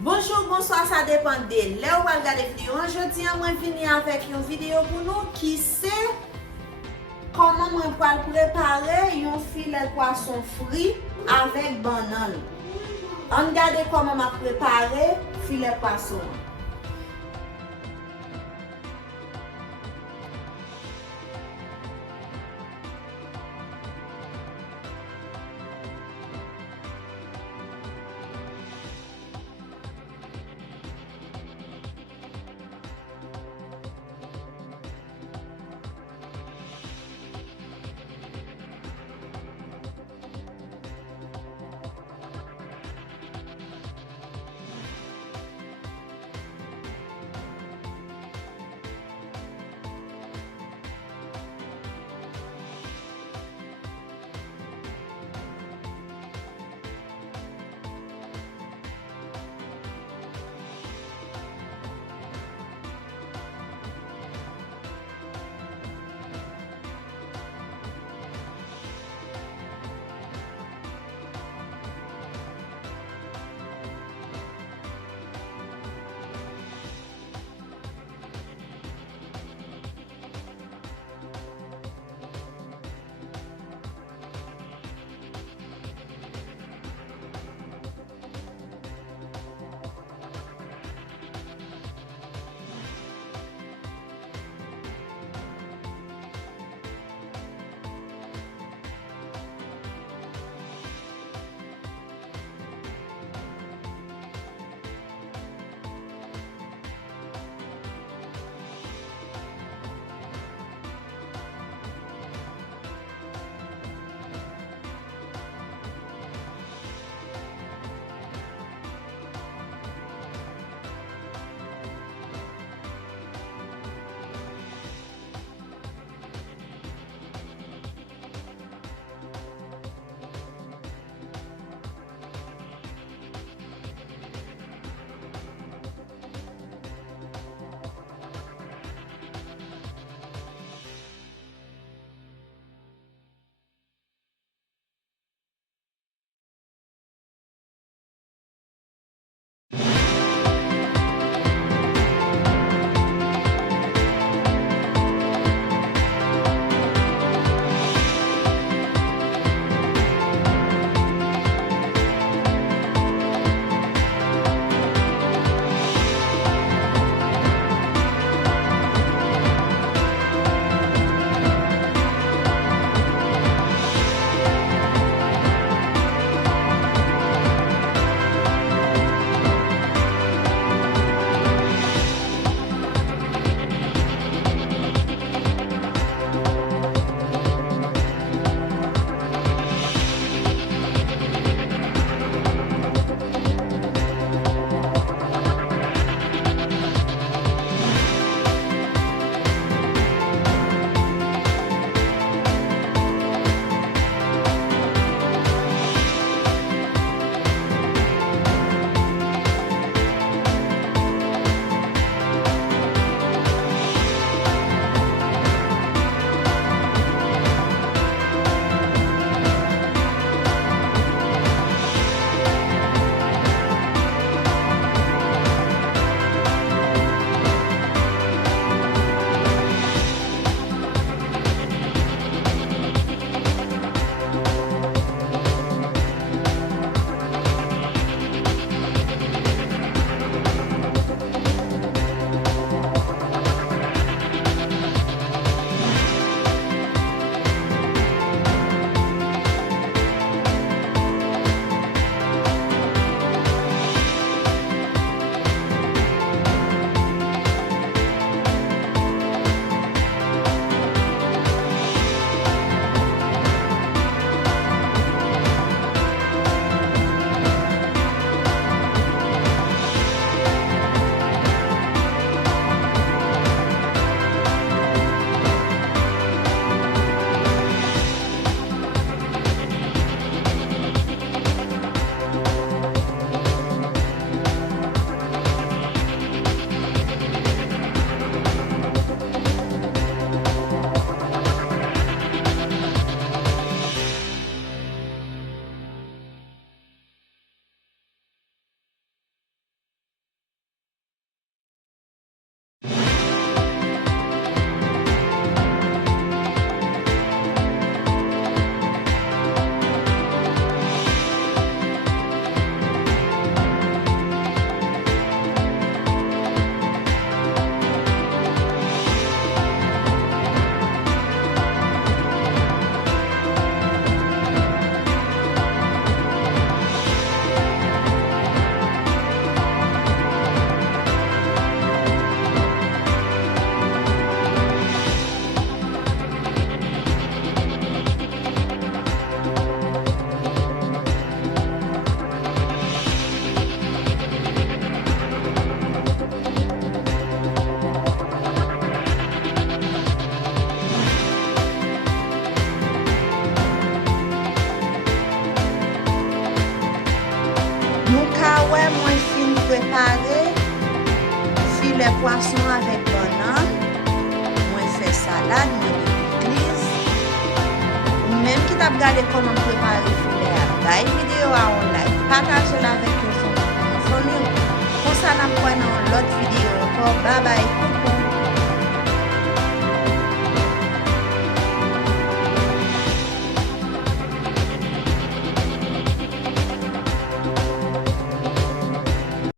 Bonjour, bonsoir, ça dépend de là où on regarde vidéo. Aujourd'hui, moi venir avec une vidéo pour nous qui c'est comment on peut préparer un filet poisson frit avec banane. On regarde comment on préparer filet poisson. ouais, moi fin préparer filet poisson avec banane. Moi fais salade, moi l'église. Ou même qui t'a regardé comment préparer filet, la vidéo à on like, partagez-la avec vos famille. Pour ça, nous prenons l'autre vidéo encore. Bye bye.